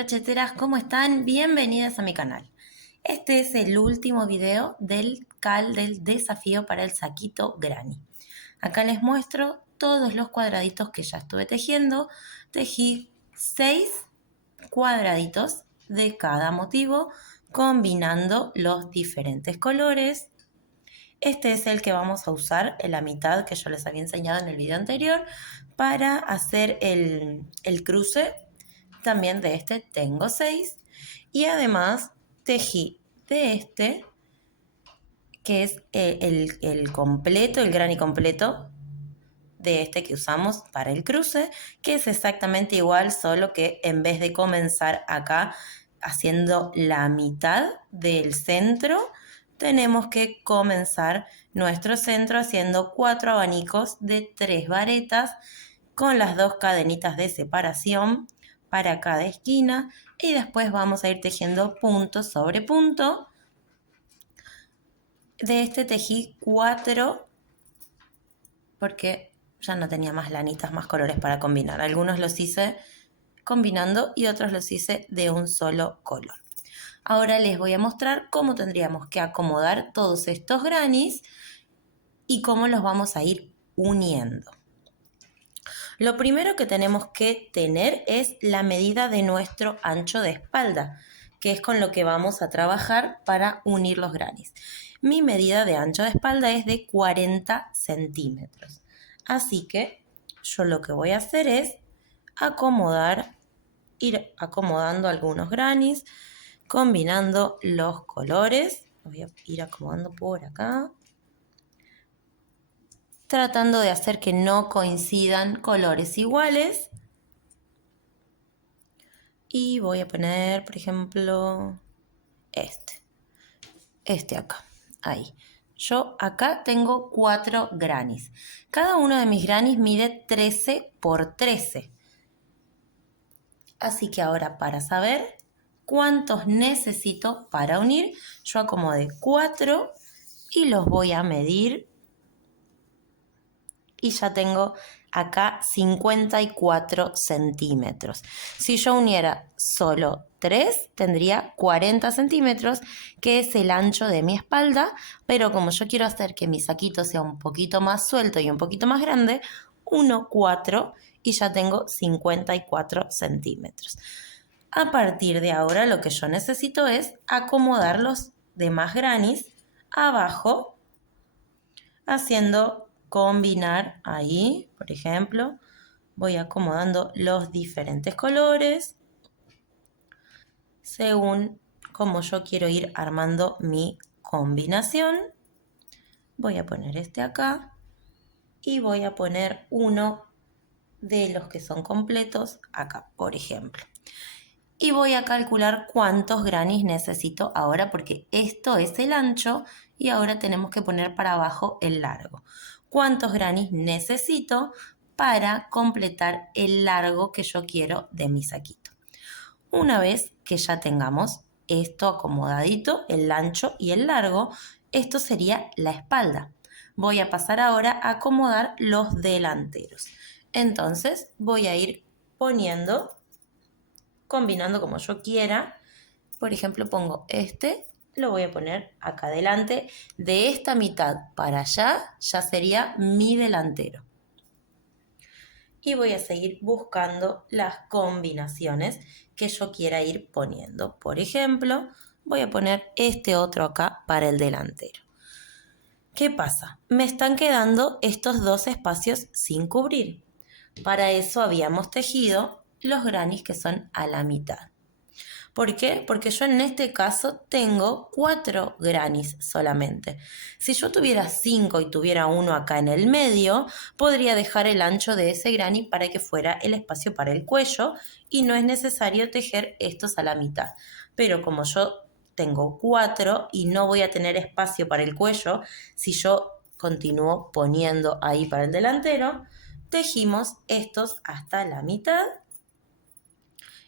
crocheteras, ¿cómo están? Bienvenidas a mi canal. Este es el último video del desafío para el saquito granny. Acá les muestro todos los cuadraditos que ya estuve tejiendo. Tejí 6 cuadraditos de cada motivo, combinando los diferentes colores. Este es el que vamos a usar en la mitad que yo les había enseñado en el video anterior para hacer el cruce. También de este tengo 6 y además tejí de este, que es el completo, el granny completo de este que usamos para el cruce, que es exactamente igual, solo que en vez de comenzar acá haciendo la mitad del centro, tenemos que comenzar nuestro centro haciendo 4 abanicos de 3 varetas con las 2 cadenitas de separación para cada esquina y después vamos a ir tejiendo punto sobre punto. De este tejí 4 porque ya no tenía más lanitas, más colores para combinar. Algunos los hice combinando y otros los hice de un solo color. Ahora les voy a mostrar cómo tendríamos que acomodar todos estos grannies y cómo los vamos a ir uniendo. Lo primero que tenemos que tener es la medida de nuestro ancho de espalda, que es con lo que vamos a trabajar para unir los grannies. Mi medida de ancho de espalda es de 40 centímetros. Así que yo lo que voy a hacer es ir acomodando algunos grannies, combinando los colores. Voy a ir acomodando por acá, tratando de hacer que no coincidan colores iguales. Y voy a poner, por ejemplo, este acá, ahí. Yo acá tengo 4 grannies. Cada uno de mis grannies mide 13 por 13. Así que ahora, para saber cuántos necesito para unir, yo acomodé 4 y los voy a medir. Y ya tengo acá 54 centímetros. Si yo uniera solo 3, tendría 40 centímetros, que es el ancho de mi espalda, pero como yo quiero hacer que mi saquito sea un poquito más suelto y un poquito más grande, uno 4 y ya tengo 54 centímetros. A partir de ahora lo que yo necesito es acomodar los demás grannies abajo, haciendo combinar ahí, por ejemplo, voy acomodando los diferentes colores según como yo quiero ir armando mi combinación. Voy a poner este acá y voy a poner uno de los que son completos acá, por ejemplo. Y voy a calcular cuántos grannies necesito ahora porque esto es el ancho y ahora tenemos que poner para abajo el largo. ¿Cuántos grannies necesito para completar el largo que yo quiero de mi saquito? Una vez que ya tengamos esto acomodadito, el ancho y el largo, esto sería la espalda. Voy a pasar ahora a acomodar los delanteros. Entonces voy a ir combinando como yo quiera. Por ejemplo, pongo este, lo voy a poner acá adelante. De esta mitad para allá ya sería mi delantero. Y voy a seguir buscando las combinaciones que yo quiera ir poniendo. Por ejemplo, voy a poner este otro acá para el delantero. ¿Qué pasa? Me están quedando estos 2 espacios sin cubrir. Para eso habíamos tejido los grannies que son a la mitad. ¿Por qué? Porque yo en este caso tengo 4 grannies solamente. Si yo tuviera 5 y tuviera uno acá en el medio, podría dejar el ancho de ese granny para que fuera el espacio para el cuello y no es necesario tejer estos a la mitad. Pero como yo tengo 4 y no voy a tener espacio para el cuello, si yo continúo poniendo ahí para el delantero, tejimos estos hasta la mitad.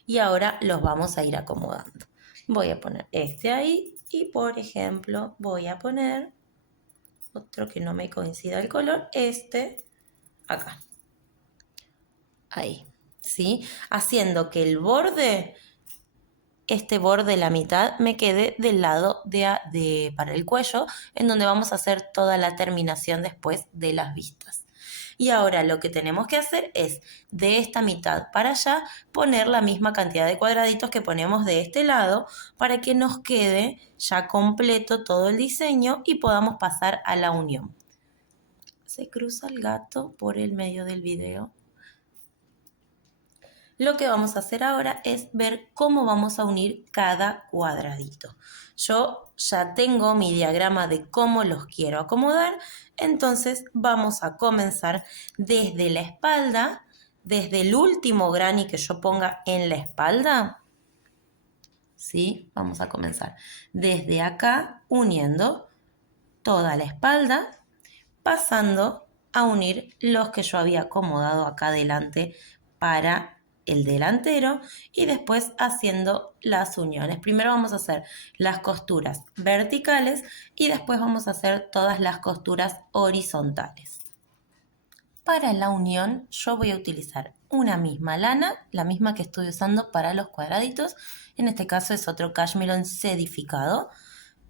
Y ahora los vamos a ir acomodando. Voy a poner este ahí y, por ejemplo, voy a poner otro que no me coincida el color, este acá. Ahí, ¿sí? Haciendo que el borde este borde, la mitad, me quede del lado para el cuello, en donde vamos a hacer toda la terminación después de las vistas. Y ahora lo que tenemos que hacer es, de esta mitad para allá, poner la misma cantidad de cuadraditos que ponemos de este lado para que nos quede ya completo todo el diseño y podamos pasar a la unión. Se cruza el gato por el medio del video. Lo que vamos a hacer ahora es ver cómo vamos a unir cada cuadradito. Yo ya tengo mi diagrama de cómo los quiero acomodar, entonces vamos a comenzar desde la espalda, desde el último granny que yo ponga en la espalda. ¿Sí? Vamos a comenzar desde acá uniendo toda la espalda, pasando a unir los que yo había acomodado acá adelante para el delantero y después haciendo las uniones. Primero vamos a hacer las costuras verticales y después vamos a hacer todas las costuras horizontales. Para la unión yo voy a utilizar una misma lana, la misma que estoy usando para los cuadraditos. En este caso es otro cashmere sedificado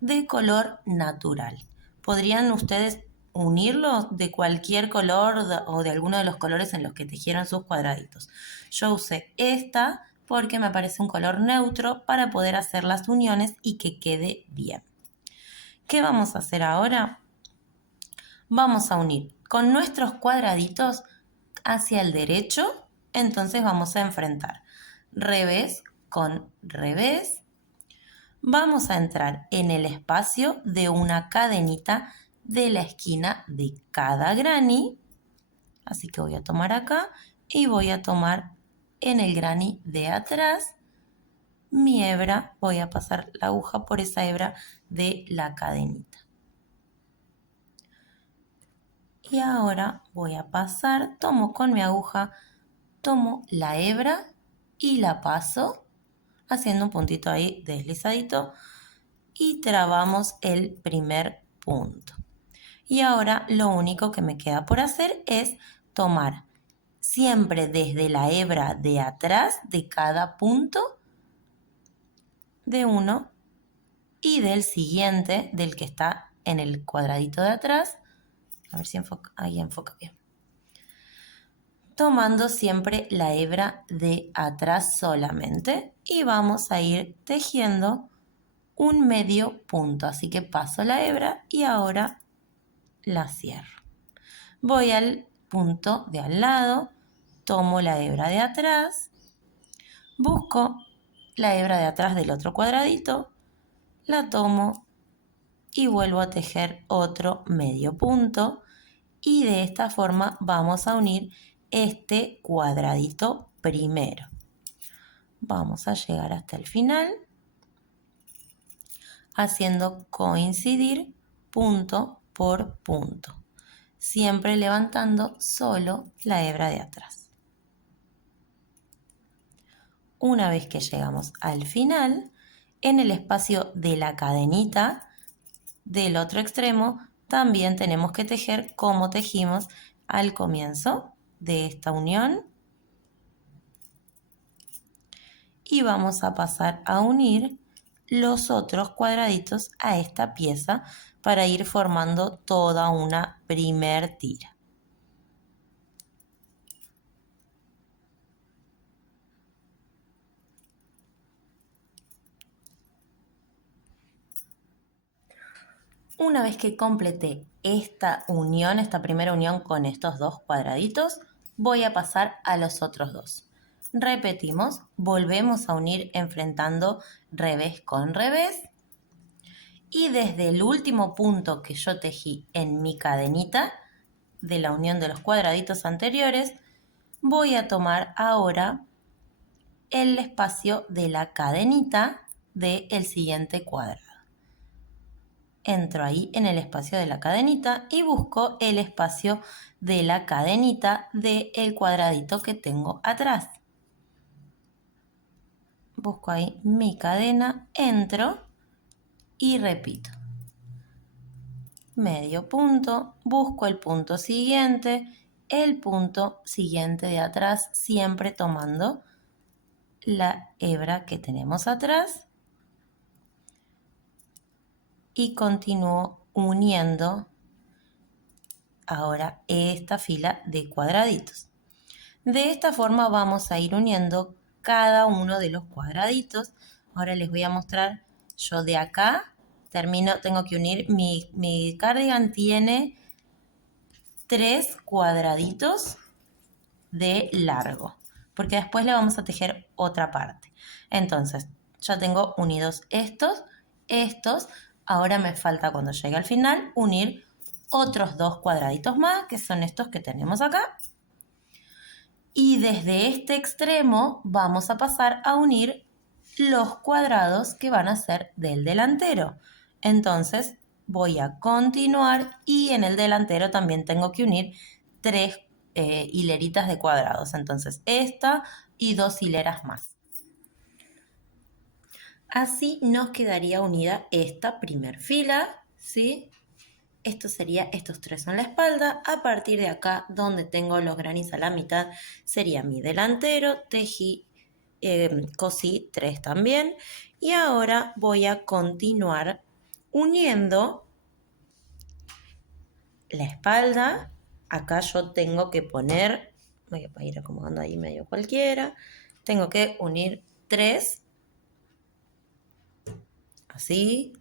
de color natural. Podrían ustedes unirlo de cualquier color o de alguno de los colores en los que tejieron sus cuadraditos. Yo usé esta porque me parece un color neutro para poder hacer las uniones y que quede bien. ¿Qué vamos a hacer ahora? Vamos a unir con nuestros cuadraditos hacia el derecho, entonces vamos a enfrentar revés con revés. Vamos a entrar en el espacio de una cadenita de la esquina de cada granny. Así que voy a tomar acá y voy a tomar en el granny de atrás mi hebra. Voy a pasar la aguja por esa hebra de la cadenita. Y ahora voy a pasar, tomo con mi aguja, tomo la hebra y la paso haciendo un puntito ahí deslizadito y trabamos el primer punto. Y ahora lo único que me queda por hacer es tomar siempre desde la hebra de atrás de cada punto de uno y del siguiente, del que está en el cuadradito de atrás. A ver si enfoca, ahí enfoca bien. Tomando siempre la hebra de atrás solamente y vamos a ir tejiendo un medio punto. Así que paso la hebra y ahora la cierro. Voy al punto de al lado, tomo la hebra de atrás, busco la hebra de atrás del otro cuadradito, la tomo y vuelvo a tejer otro medio punto y de esta forma vamos a unir este cuadradito primero. Vamos a llegar hasta el final haciendo coincidir punto por punto, siempre levantando solo la hebra de atrás. Una vez que llegamos al final, en el espacio de la cadenita del otro extremo, también tenemos que tejer como tejimos al comienzo de esta unión. Y vamos a pasar a unir los otros cuadraditos a esta pieza para ir formando toda una primer tira. Una vez que completé esta unión, esta primera unión con estos dos cuadraditos, voy a pasar a los otros dos. Repetimos, volvemos a unir enfrentando revés con revés y desde el último punto que yo tejí en mi cadenita de la unión de los cuadraditos anteriores, voy a tomar ahora el espacio de la cadenita del siguiente cuadrado. Entro ahí en el espacio de la cadenita y busco el espacio de la cadenita del cuadradito que tengo atrás. Busco ahí mi cadena, entro y repito. Medio punto, busco el punto siguiente de atrás, siempre tomando la hebra que tenemos atrás y continúo uniendo ahora esta fila de cuadraditos. De esta forma vamos a ir uniendo cada uno de los cuadraditos. Ahora les voy a mostrar, yo de acá tengo que unir, mi cardigan tiene 3 cuadraditos de largo, porque después le vamos a tejer otra parte. Entonces, ya tengo unidos estos, ahora me falta cuando llegue al final unir otros 2 cuadraditos más, que son estos que tenemos acá. Y desde este extremo vamos a pasar a unir los cuadrados que van a ser del delantero. Entonces voy a continuar y en el delantero también tengo que unir 3 hileritas de cuadrados. Entonces esta y 2 hileras más. Así nos quedaría unida esta primer fila, ¿sí? Esto sería, estos 3 en la espalda. A partir de acá, donde tengo los granis a la mitad, sería mi delantero. Tejí, cosí 3 también. Y ahora voy a continuar uniendo la espalda. Acá yo tengo que poner, voy a ir acomodando ahí medio cualquiera. Tengo que unir 3. Así.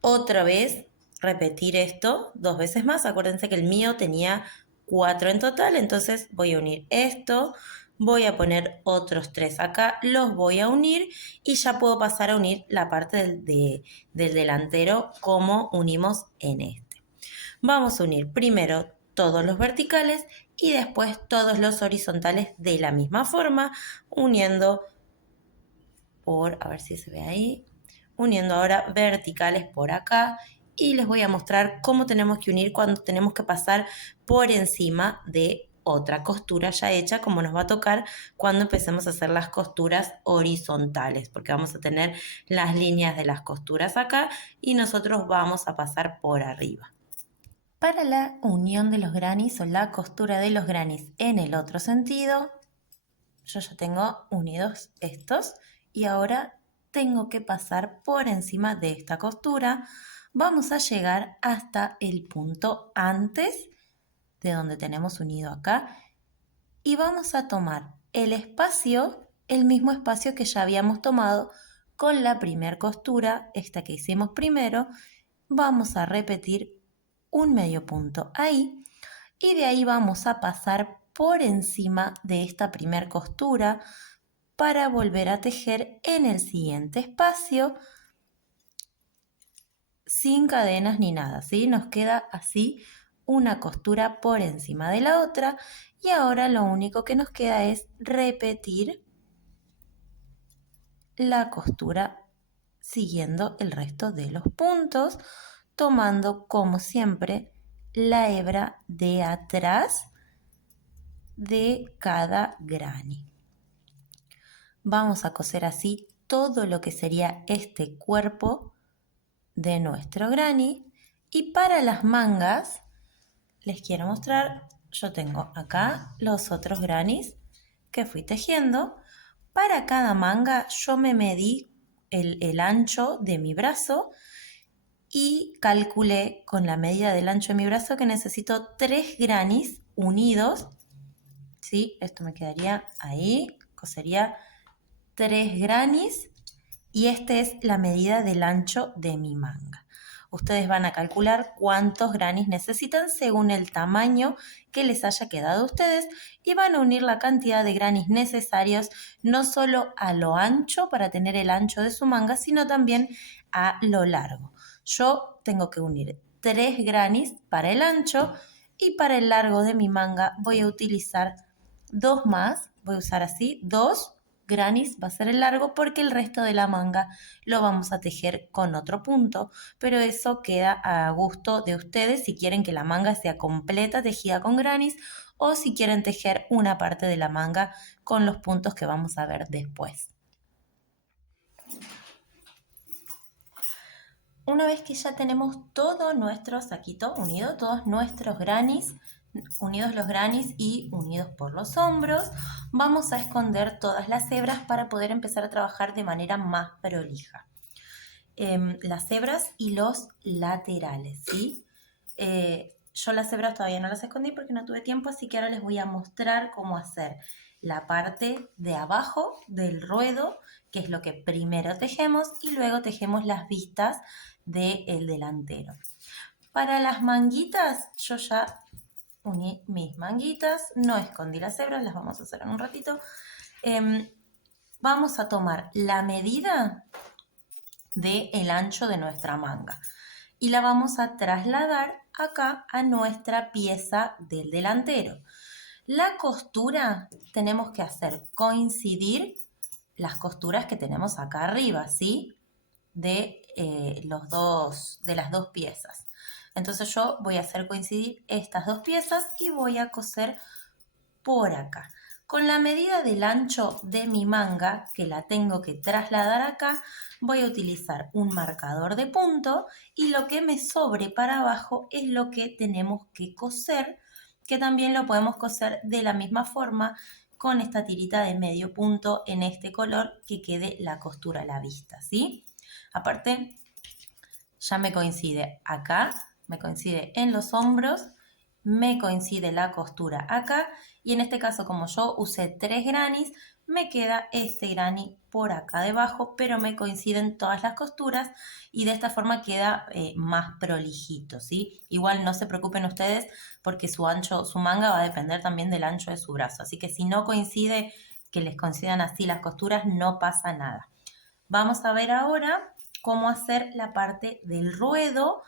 Otra vez repetir esto 2 veces más. Acuérdense que el mío tenía 4 en total, entonces voy a unir esto, voy a poner otros 3 acá, los voy a unir y ya puedo pasar a unir la parte del delantero como unimos en este. Vamos a unir primero todos los verticales y después todos los horizontales de la misma forma, uniendo a ver si se ve ahí, uniendo ahora verticales por acá y les voy a mostrar cómo tenemos que unir cuando tenemos que pasar por encima de otra costura ya hecha, como nos va a tocar cuando empecemos a hacer las costuras horizontales, porque vamos a tener las líneas de las costuras acá y nosotros vamos a pasar por arriba. Para la unión de los granis o la costura de los granis en el otro sentido, yo ya tengo unidos estos y ahora tengo que pasar por encima de esta costura. Vamos a llegar hasta el punto antes de donde tenemos unido acá y vamos a tomar el espacio, el mismo espacio que ya habíamos tomado con la primera costura, esta que hicimos primero. Vamos a repetir un medio punto ahí y de ahí vamos a pasar por encima de esta primera costura para volver a tejer en el siguiente espacio sin cadenas ni nada, ¿sí? Nos queda así una costura por encima de la otra y ahora lo único que nos queda es repetir la costura siguiendo el resto de los puntos, tomando como siempre la hebra de atrás de cada granny. Vamos a coser así todo lo que sería este cuerpo de nuestro granny. Y para las mangas les quiero mostrar, yo tengo acá los otros grannies que fui tejiendo. Para cada manga yo me medí el ancho de mi brazo y calculé con la medida del ancho de mi brazo que necesito 3 grannies unidos, ¿sí? Esto me quedaría ahí, cosería 3 grannies y esta es la medida del ancho de mi manga. Ustedes van a calcular cuántos grannies necesitan según el tamaño que les haya quedado a ustedes y van a unir la cantidad de grannies necesarios no solo a lo ancho para tener el ancho de su manga, sino también a lo largo. Yo tengo que unir 3 grannies para el ancho y para el largo de mi manga voy a utilizar 2 más, voy a usar así 2 grannies, va a ser el largo porque el resto de la manga lo vamos a tejer con otro punto, pero eso queda a gusto de ustedes si quieren que la manga sea completa tejida con grannies o si quieren tejer una parte de la manga con los puntos que vamos a ver después. Una vez que ya tenemos todo nuestro saquito unido, todos nuestros grannies unidos los grannies y unidos por los hombros, vamos a esconder todas las hebras para poder empezar a trabajar de manera más prolija. Las hebras y los laterales, ¿sí? Yo las hebras todavía no las escondí porque no tuve tiempo, así que ahora les voy a mostrar cómo hacer la parte de abajo del ruedo, que es lo que primero tejemos, y luego tejemos las vistas del delantero. Para las manguitas, yo ya uní mis manguitas, no escondí las hebras, las vamos a hacer en un ratito. Vamos a tomar la medida del ancho de nuestra manga y la vamos a trasladar acá a nuestra pieza del delantero. La costura tenemos que hacer coincidir las costuras que tenemos acá arriba, ¿sí? De las dos piezas. Entonces yo voy a hacer coincidir estas dos piezas y voy a coser por acá. Con la medida del ancho de mi manga, que la tengo que trasladar acá, voy a utilizar un marcador de punto y lo que me sobre para abajo es lo que tenemos que coser, que también lo podemos coser de la misma forma con esta tirita de medio punto en este color que quede la costura a la vista, ¿sí? Aparte, ya me coincide acá, me coincide en los hombros, me coincide la costura acá y en este caso como yo usé 3 grannies, me queda este granny por acá debajo, pero me coinciden todas las costuras y de esta forma queda más prolijito, ¿sí? Igual no se preocupen ustedes porque su manga va a depender también del ancho de su brazo, así que si no coincide que les coincidan así las costuras, no pasa nada. Vamos a ver ahora cómo hacer la parte del ruedo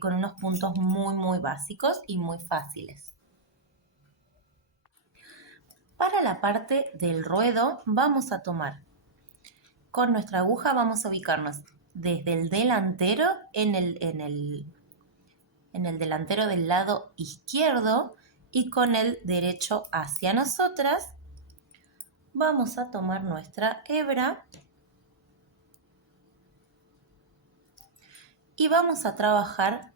con unos puntos muy básicos y muy fáciles. Para la parte del ruedo vamos a tomar con nuestra aguja, vamos a ubicarnos desde el delantero en el delantero del lado izquierdo y con el derecho hacia nosotras vamos a tomar nuestra hebra y vamos a trabajar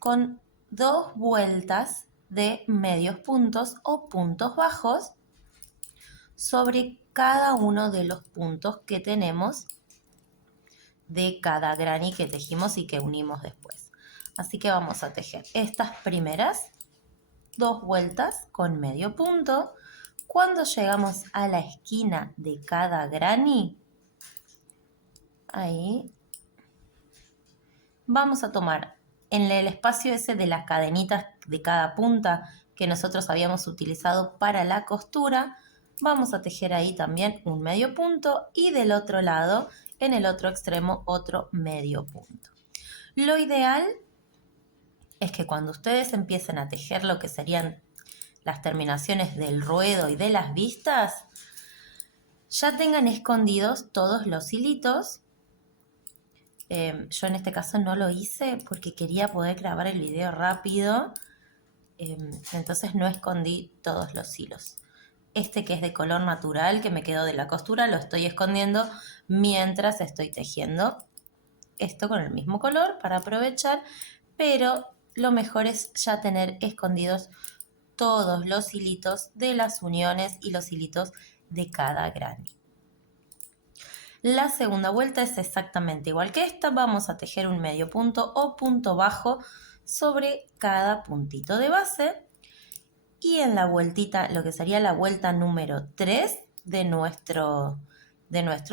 con 2 vueltas de medios puntos o puntos bajos sobre cada uno de los puntos que tenemos de cada granny que tejimos y que unimos después. Así que vamos a tejer estas primeras 2 vueltas con medio punto. Cuando llegamos a la esquina de cada granny, ahí vamos a tomar en el espacio ese de las cadenitas de cada punta que nosotros habíamos utilizado para la costura, vamos a tejer ahí también un medio punto y del otro lado, en el otro extremo, otro medio punto. Lo ideal es que cuando ustedes empiecen a tejer lo que serían las terminaciones del ruedo y de las vistas, ya tengan escondidos todos los hilitos. Yo en este caso no lo hice porque quería poder grabar el video rápido, entonces no escondí todos los hilos. Este que es de color natural, que me quedó de la costura, lo estoy escondiendo mientras estoy tejiendo esto con el mismo color para aprovechar, pero lo mejor es ya tener escondidos todos los hilitos de las uniones y los hilitos de cada granny. La segunda vuelta es exactamente igual que esta, vamos a tejer un medio punto o punto bajo sobre cada puntito de base y en la vueltita, lo que sería la vuelta número 3 de nuestro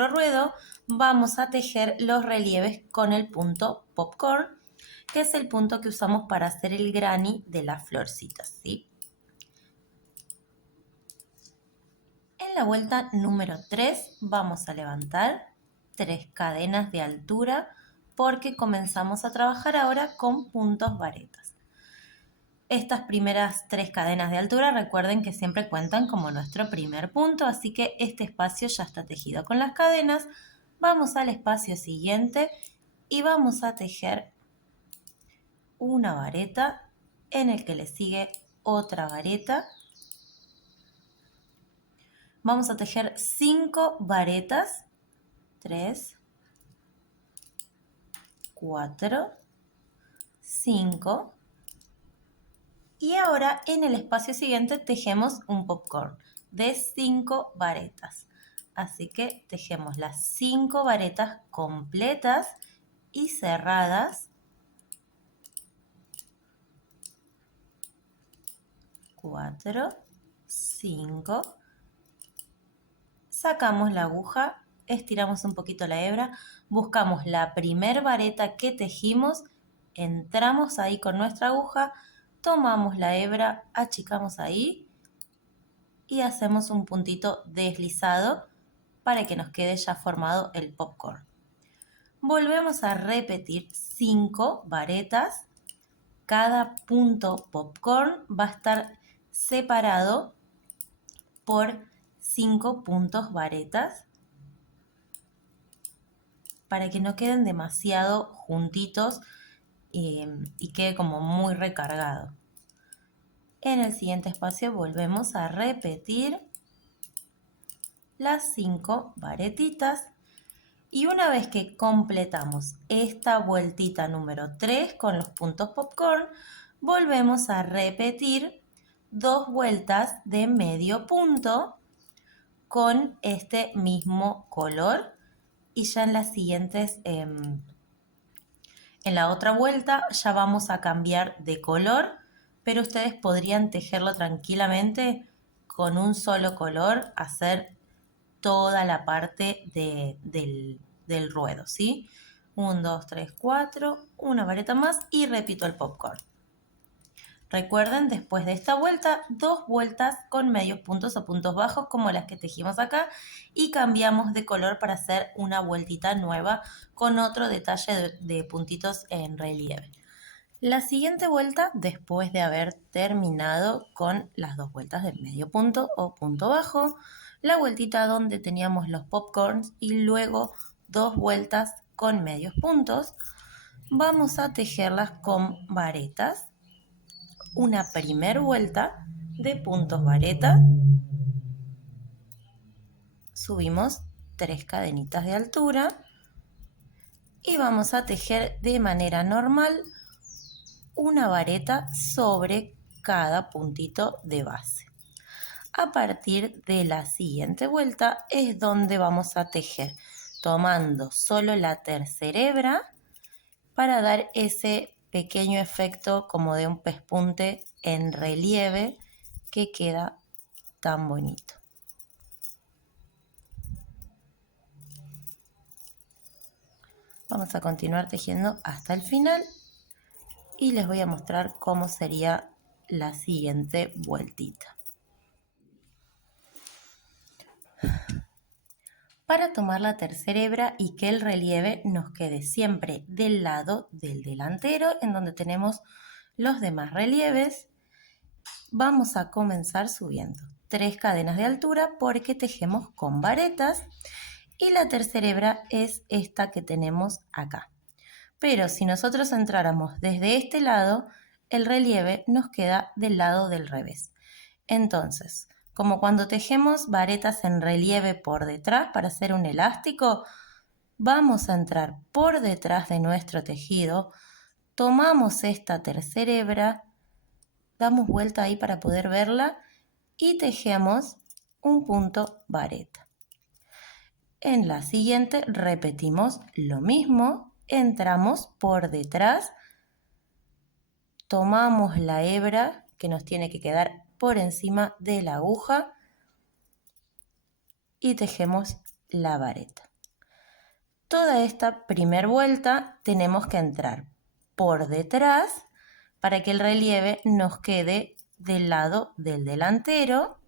ruedo, vamos a tejer los relieves con el punto popcorn, que es el punto que usamos para hacer el granny de las florcitas, ¿sí? En la vuelta número 3 vamos a levantar 3 cadenas de altura porque comenzamos a trabajar ahora con puntos varetas. Estas primeras 3 cadenas de altura recuerden que siempre cuentan como nuestro primer punto, así que este espacio ya está tejido con las cadenas. Vamos al espacio siguiente y vamos a tejer una vareta en el que le sigue otra vareta. Vamos a tejer 5 varetas, 3, 4, 5, Y ahora en el espacio siguiente tejemos un popcorn de 5 varetas. Así que tejemos las 5 varetas completas y cerradas. 4, 5. Sacamos la aguja, estiramos un poquito la hebra, buscamos la primer vareta que tejimos, entramos ahí con nuestra aguja, tomamos la hebra, achicamos ahí y hacemos un puntito deslizado para que nos quede ya formado el popcorn. Volvemos a repetir 5 varetas. Cada punto popcorn va a estar separado por 5 puntos varetas para que no queden demasiado juntitos y quede como muy recargado. En el siguiente espacio volvemos a repetir las 5 varetitas y una vez que completamos esta vueltita número 3 con los puntos popcorn, volvemos a repetir 2 vueltas de medio punto con este mismo color y ya en las siguientes, en la otra vuelta ya vamos a cambiar de color, pero ustedes podrían tejerlo tranquilamente con un solo color, hacer toda la parte del ruedo, ¿sí? 1, 2, 3, 4, una vareta más y repito el popcorn. Recuerden, después de esta vuelta, 2 vueltas con medios puntos o puntos bajos como las que tejimos acá y cambiamos de color para hacer una vueltita nueva con otro detalle de puntitos en relieve. La siguiente vuelta, después de haber terminado con las 2 vueltas del medio punto o punto bajo, la vueltita donde teníamos los popcorns y luego 2 vueltas con medios puntos, vamos a tejerlas con varetas. Una primer vuelta de puntos vareta, subimos 3 cadenitas de altura y vamos a tejer de manera normal una vareta sobre cada puntito de base. A partir de la siguiente vuelta es donde vamos a tejer tomando solo la tercera hebra para dar ese pequeño efecto como de un pespunte en relieve que queda tan bonito. Vamos a continuar tejiendo hasta el final y les voy a mostrar cómo sería la siguiente vueltita. Para tomar la tercera hebra y que el relieve nos quede siempre del lado del delantero, en donde tenemos los demás relieves, vamos a comenzar subiendo 3 cadenas de altura porque tejemos con varetas y la tercera hebra es esta que tenemos acá. Pero si nosotros entráramos desde este lado, el relieve nos queda del lado del revés. Entonces, como cuando tejemos varetas en relieve por detrás para hacer un elástico, vamos a entrar por detrás de nuestro tejido, tomamos esta tercera hebra, damos vuelta ahí para poder verla y tejemos un punto vareta. En la siguiente repetimos lo mismo, entramos por detrás, tomamos la hebra que nos tiene que quedar por encima de la aguja y tejemos la vareta. Toda esta primer vuelta tenemos que entrar por detrás para que el relieve nos quede del lado del delantero.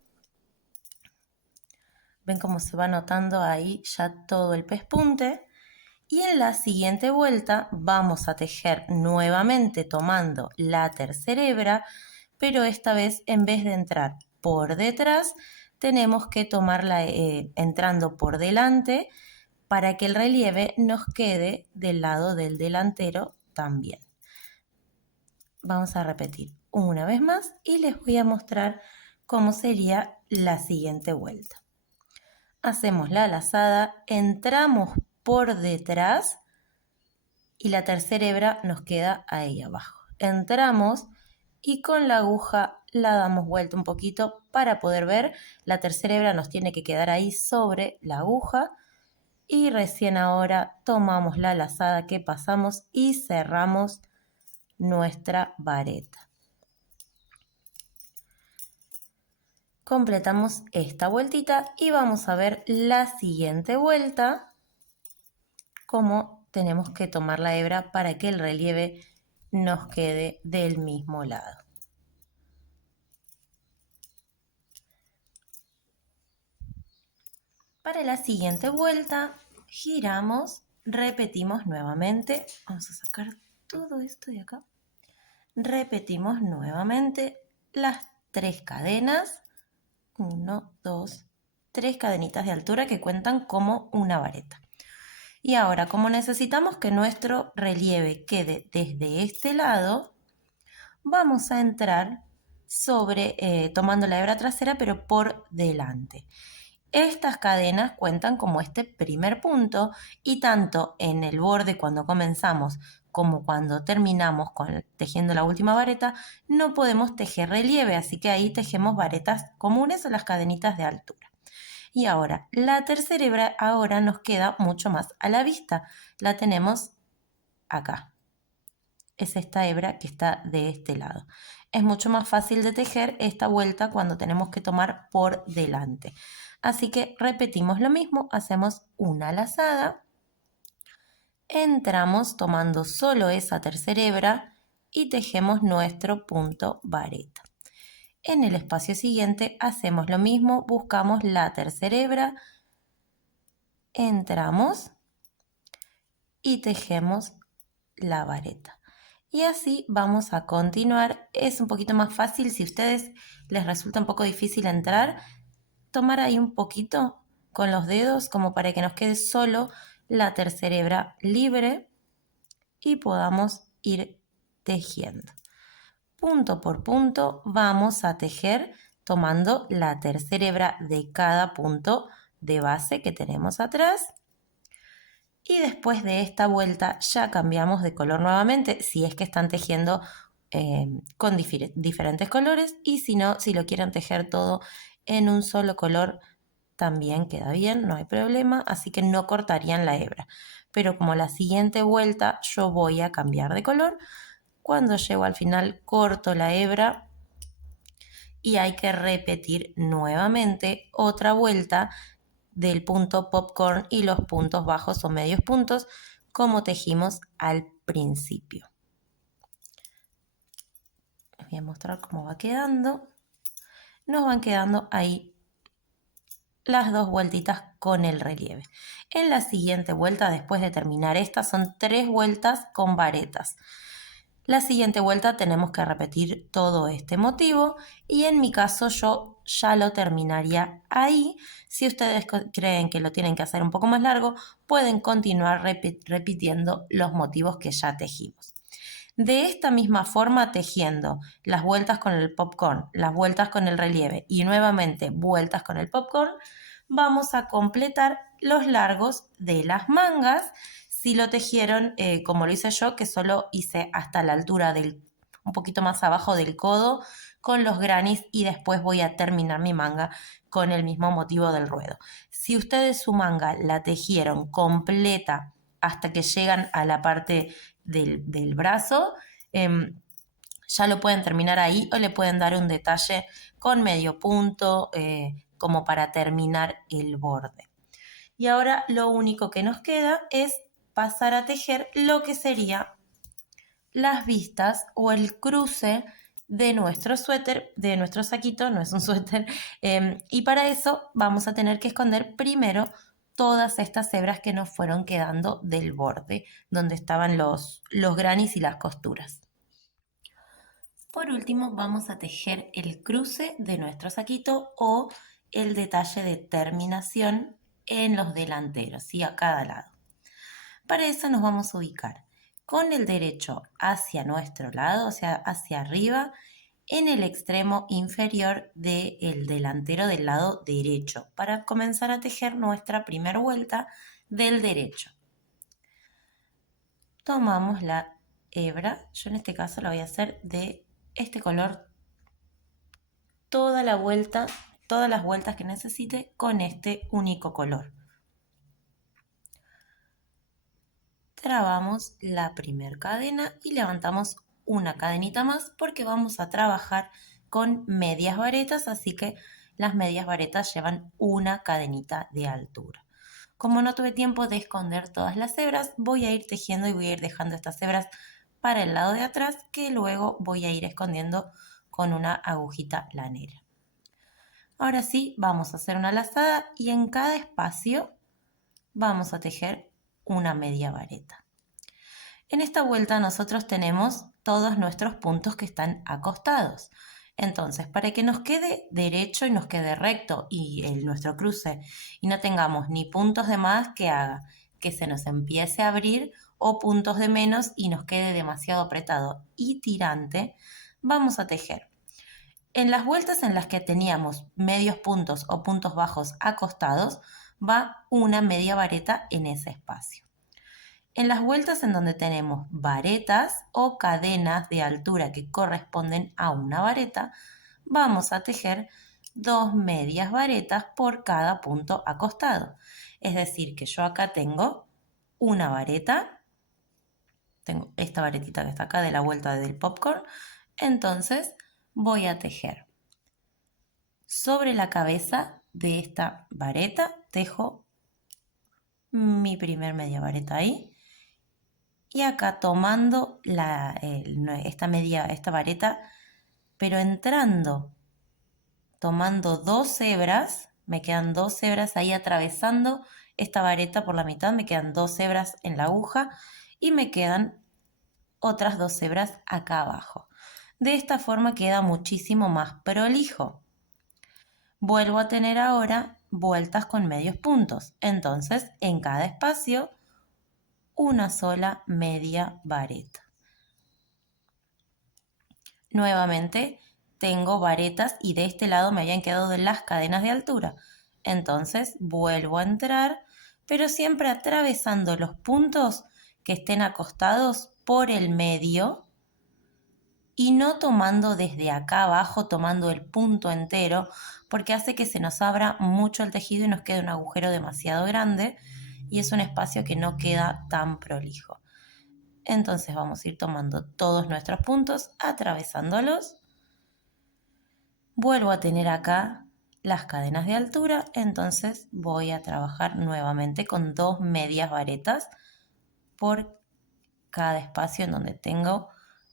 Ven cómo se va notando ahí ya todo el pespunte. Y en la siguiente vuelta vamos a tejer nuevamente tomando la tercera hebra, pero esta vez en vez de entrar por detrás, tenemos que tomarla entrando por delante para que el relieve nos quede del lado del delantero también. Vamos a repetir una vez más y les voy a mostrar cómo sería la siguiente vuelta. Hacemos la lazada, entramos por detrás y la tercera hebra nos queda ahí abajo. Entramos y con la aguja la damos vuelta un poquito para poder ver. La tercera hebra nos tiene que quedar ahí sobre la aguja y recién ahora tomamos la lazada que pasamos y cerramos nuestra vareta. Completamos esta vueltita y vamos a ver la siguiente vuelta, cómo tenemos que tomar la hebra para que el relieve nos quede del mismo lado. Para la siguiente vuelta giramos, repetimos nuevamente, vamos a sacar todo esto de acá, repetimos nuevamente las 3 cadenas, 1, 2, 3 cadenitas de altura que cuentan como una vareta. Y ahora, como necesitamos que nuestro relieve quede desde este lado, vamos a entrar tomando la hebra trasera pero por delante. Estas cadenas cuentan como este primer punto y tanto en el borde cuando comenzamos como cuando terminamos tejiendo la última vareta no podemos tejer relieve, así que ahí tejemos varetas comunes o las cadenitas de altura. Y ahora, la tercera hebra ahora nos queda mucho más a la vista. La tenemos acá. Es esta hebra que está de este lado. Es mucho más fácil de tejer esta vuelta cuando tenemos que tomar por delante. Así que repetimos lo mismo, hacemos una lazada, entramos tomando solo esa tercera hebra y tejemos nuestro punto vareta. En el espacio siguiente hacemos lo mismo, buscamos la tercera hebra, entramos y tejemos la vareta. Y así vamos a continuar. Es un poquito más fácil si a ustedes les resulta un poco difícil entrar, tomar ahí un poquito con los dedos como para que nos quede solo la tercera hebra libre y podamos ir tejiendo. Punto por punto vamos a tejer tomando la tercera hebra de cada punto de base que tenemos atrás. Y después de esta vuelta ya cambiamos de color nuevamente, si es que están tejiendo con diferentes colores, y si no, si lo quieren tejer todo en un solo color, también queda bien, no hay problema, así que no cortarían la hebra. Pero como la siguiente vuelta yo voy a cambiar de color, cuando llego al final corto la hebra y hay que repetir nuevamente otra vuelta del punto popcorn y los puntos bajos o medios puntos como tejimos al principio. Les voy a mostrar cómo va quedando. Nos van quedando ahí las dos vueltitas con el relieve. En la siguiente vuelta, después de terminar esta, son 3 vueltas con varetas. La siguiente vuelta tenemos que repetir todo este motivo y en mi caso yo ya lo terminaría ahí. Si ustedes creen que lo tienen que hacer un poco más largo, pueden continuar repitiendo los motivos que ya tejimos. De esta misma forma, tejiendo las vueltas con el popcorn, las vueltas con el relieve y nuevamente vueltas con el popcorn, vamos a completar los largos de las mangas. Si lo tejieron como lo hice yo, que solo hice hasta la altura un poquito más abajo del codo con los granis y después voy a terminar mi manga con el mismo motivo del ruedo. Si ustedes su manga la tejieron completa hasta que llegan a la parte del brazo, ya lo pueden terminar ahí o le pueden dar un detalle con medio punto como para terminar el borde. Y ahora lo único que nos queda es pasar a tejer lo que sería las vistas o el cruce de nuestro suéter, de nuestro saquito, no es un suéter, y para eso vamos a tener que esconder primero todas estas hebras que nos fueron quedando del borde, donde estaban los granis y las costuras. Por último, vamos a tejer el cruce de nuestro saquito o el detalle de terminación en los delanteros, ¿sí? A cada lado. Para eso nos vamos a ubicar con el derecho hacia nuestro lado, o sea, hacia arriba, en el extremo inferior del delantero del lado derecho, para comenzar a tejer nuestra primera vuelta del derecho. Tomamos la hebra, yo en este caso la voy a hacer de este color toda la vuelta, todas las vueltas que necesite con este único color. Trabamos la primera cadena y levantamos una cadenita más porque vamos a trabajar con medias varetas, así que las medias varetas llevan una cadenita de altura. Como no tuve tiempo de esconder todas las hebras, voy a ir tejiendo y voy a ir dejando estas hebras para el lado de atrás, que luego voy a ir escondiendo con una agujita lanera. Ahora sí, vamos a hacer una lazada y en cada espacio vamos a tejer una media vareta. En esta vuelta nosotros tenemos todos nuestros puntos que están acostados. Entonces, para que nos quede derecho y nos quede recto y nuestro cruce y no tengamos ni puntos de más que haga que se nos empiece a abrir o puntos de menos y nos quede demasiado apretado y tirante, vamos a tejer. En las vueltas en las que teníamos medios puntos o puntos bajos acostados, va una media vareta en ese espacio. En las vueltas en donde tenemos varetas o cadenas de altura que corresponden a una vareta, vamos a tejer 2 medias varetas por cada punto acostado. Es decir, que yo acá tengo una vareta, tengo esta varetita que está acá de la vuelta del popcorn, entonces voy a tejer sobre la cabeza de esta vareta, tejo mi primer media vareta ahí. Y acá tomando esta vareta, pero entrando, tomando 2 hebras, me quedan 2 hebras ahí atravesando esta vareta por la mitad, me quedan 2 hebras en la aguja y me quedan otras 2 hebras acá abajo. De esta forma queda muchísimo más prolijo. Vuelvo a tener ahora vueltas con medios puntos, entonces en cada espacio una sola media vareta. Nuevamente tengo varetas y de este lado me habían quedado las cadenas de altura. Entonces vuelvo a entrar, pero siempre atravesando los puntos que estén acostados por el medio y no tomando desde acá abajo, tomando el punto entero, porque hace que se nos abra mucho el tejido y nos quede un agujero demasiado grande y es un espacio que no queda tan prolijo. Entonces vamos a ir tomando todos nuestros puntos, atravesándolos. Vuelvo a tener acá las cadenas de altura, entonces voy a trabajar nuevamente con 2 medias varetas por cada espacio en donde tengo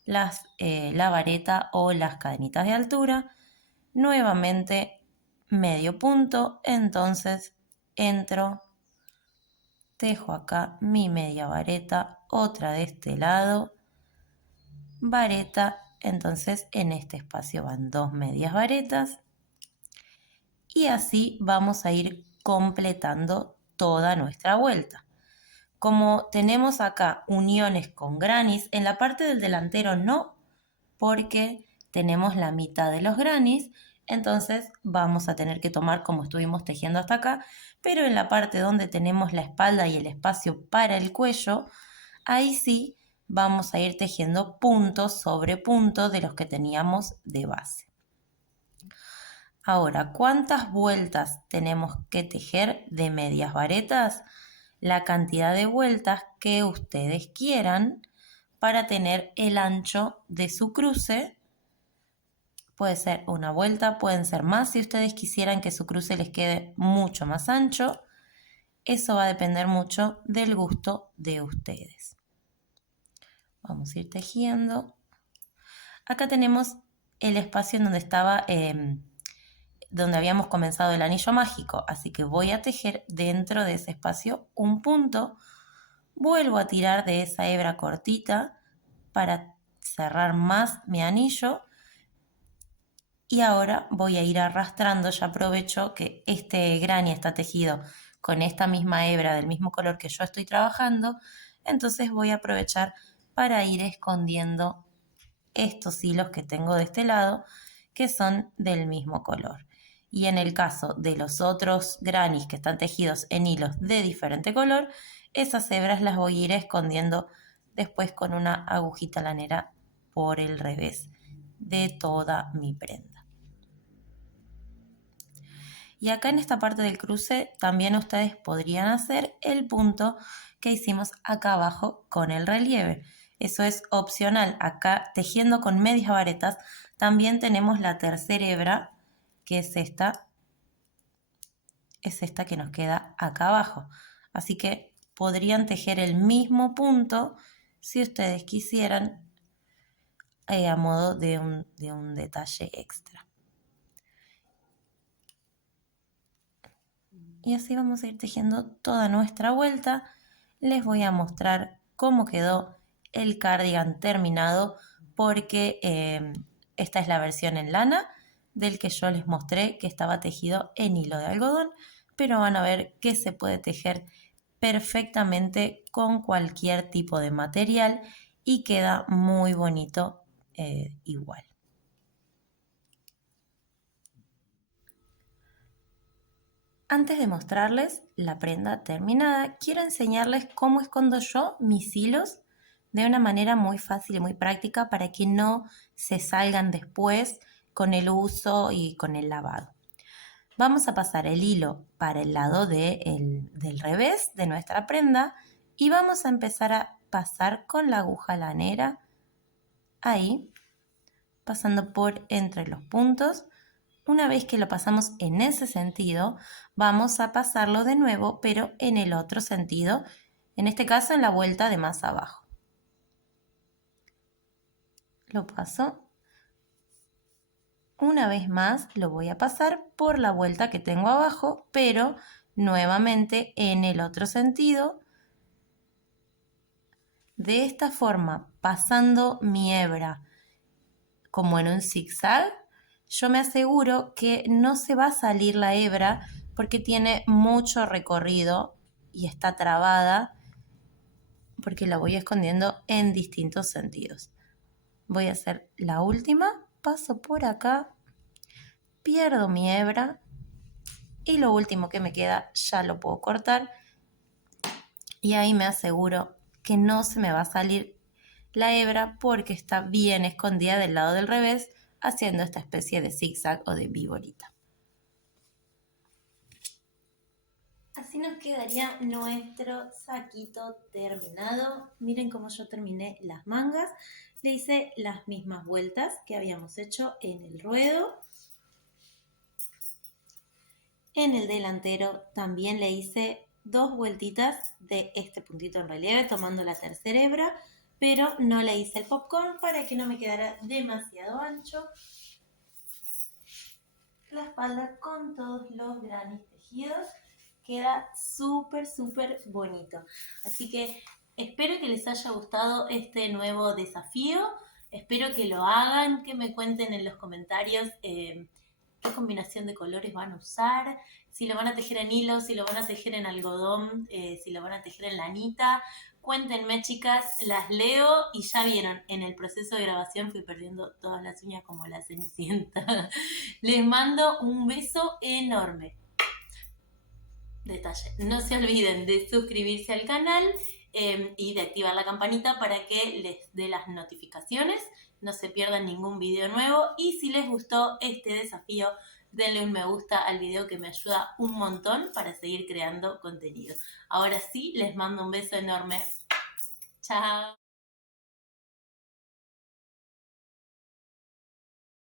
la vareta o las cadenitas de altura. Nuevamente medio punto, entonces entro, tejo acá mi media vareta, otra de este lado, vareta, entonces en este espacio van 2 medias varetas y así vamos a ir completando toda nuestra vuelta. Como tenemos acá uniones con granis, en la parte del delantero no, porque tenemos la mitad de los granis, entonces vamos a tener que tomar como estuvimos tejiendo hasta acá, pero en la parte donde tenemos la espalda y el espacio para el cuello, ahí sí vamos a ir tejiendo punto sobre punto de los que teníamos de base. Ahora, ¿cuántas vueltas tenemos que tejer de medias varetas? La cantidad de vueltas que ustedes quieran para tener el ancho de su cruce. Puede ser una vuelta, pueden ser más si ustedes quisieran que su cruce les quede mucho más ancho. Eso va a depender mucho del gusto de ustedes. Vamos a ir tejiendo. Acá tenemos el espacio en donde estaba, donde habíamos comenzado el anillo mágico, así que voy a tejer dentro de ese espacio un punto. Vuelvo a tirar de esa hebra cortita para cerrar más mi anillo. Y ahora voy a ir arrastrando, ya aprovecho que este granny está tejido con esta misma hebra del mismo color que yo estoy trabajando, entonces voy a aprovechar para ir escondiendo estos hilos que tengo de este lado, que son del mismo color. Y en el caso de los otros grannies que están tejidos en hilos de diferente color, esas hebras las voy a ir escondiendo después con una agujita lanera por el revés de toda mi prenda. Y acá en esta parte del cruce también ustedes podrían hacer el punto que hicimos acá abajo con el relieve. Eso es opcional. Acá tejiendo con medias varetas también tenemos la tercera hebra, que es esta que nos queda acá abajo. Así que podrían tejer el mismo punto si ustedes quisieran a modo de un detalle extra. Y así vamos a ir tejiendo toda nuestra vuelta. Les voy a mostrar cómo quedó el cardigan terminado porque esta es la versión en lana del que yo les mostré que estaba tejido en hilo de algodón, pero van a ver que se puede tejer perfectamente con cualquier tipo de material y queda muy bonito igual. Antes de mostrarles la prenda terminada, quiero enseñarles cómo escondo yo mis hilos de una manera muy fácil y muy práctica para que no se salgan después con el uso y con el lavado. Vamos a pasar el hilo para el lado del revés de nuestra prenda y vamos a empezar a pasar con la aguja lanera ahí, pasando por entre los puntos. Una vez que lo pasamos en ese sentido, vamos a pasarlo de nuevo, pero en el otro sentido, en este caso en la vuelta de más abajo. Lo paso. Una vez más lo voy a pasar por la vuelta que tengo abajo, pero nuevamente en el otro sentido. De esta forma, pasando mi hebra como en un zigzag, yo me aseguro que no se va a salir la hebra porque tiene mucho recorrido y está trabada porque la voy escondiendo en distintos sentidos. Voy a hacer la última, paso por acá, pierdo mi hebra y lo último que me queda ya lo puedo cortar y ahí me aseguro que no se me va a salir la hebra porque está bien escondida del lado del revés, haciendo esta especie de zigzag o de víborita. Así nos quedaría nuestro saquito terminado. Miren cómo yo terminé las mangas. Le hice las mismas vueltas que habíamos hecho en el ruedo. En el delantero también le hice 2 vueltitas de este puntito en relieve tomando la tercera hebra, pero no le hice el popcorn para que no me quedara demasiado ancho. La espalda con todos los granis tejidos queda súper bonito. Así que espero que les haya gustado este nuevo desafío. Espero que lo hagan, que me cuenten en los comentarios qué combinación de colores van a usar, si lo van a tejer en hilo, si lo van a tejer en algodón, si lo van a tejer en lanita. Cuéntenme, chicas, las leo y ya vieron, en el proceso de grabación fui perdiendo todas las uñas como la Cenicienta. Les mando un beso enorme. Detalle, no se olviden de suscribirse al canal y de activar la campanita para que les dé las notificaciones, no se pierdan ningún video nuevo y si les gustó este desafío, denle un me gusta al video que me ayuda un montón para seguir creando contenido. Ahora sí, les mando un beso enorme. Chao.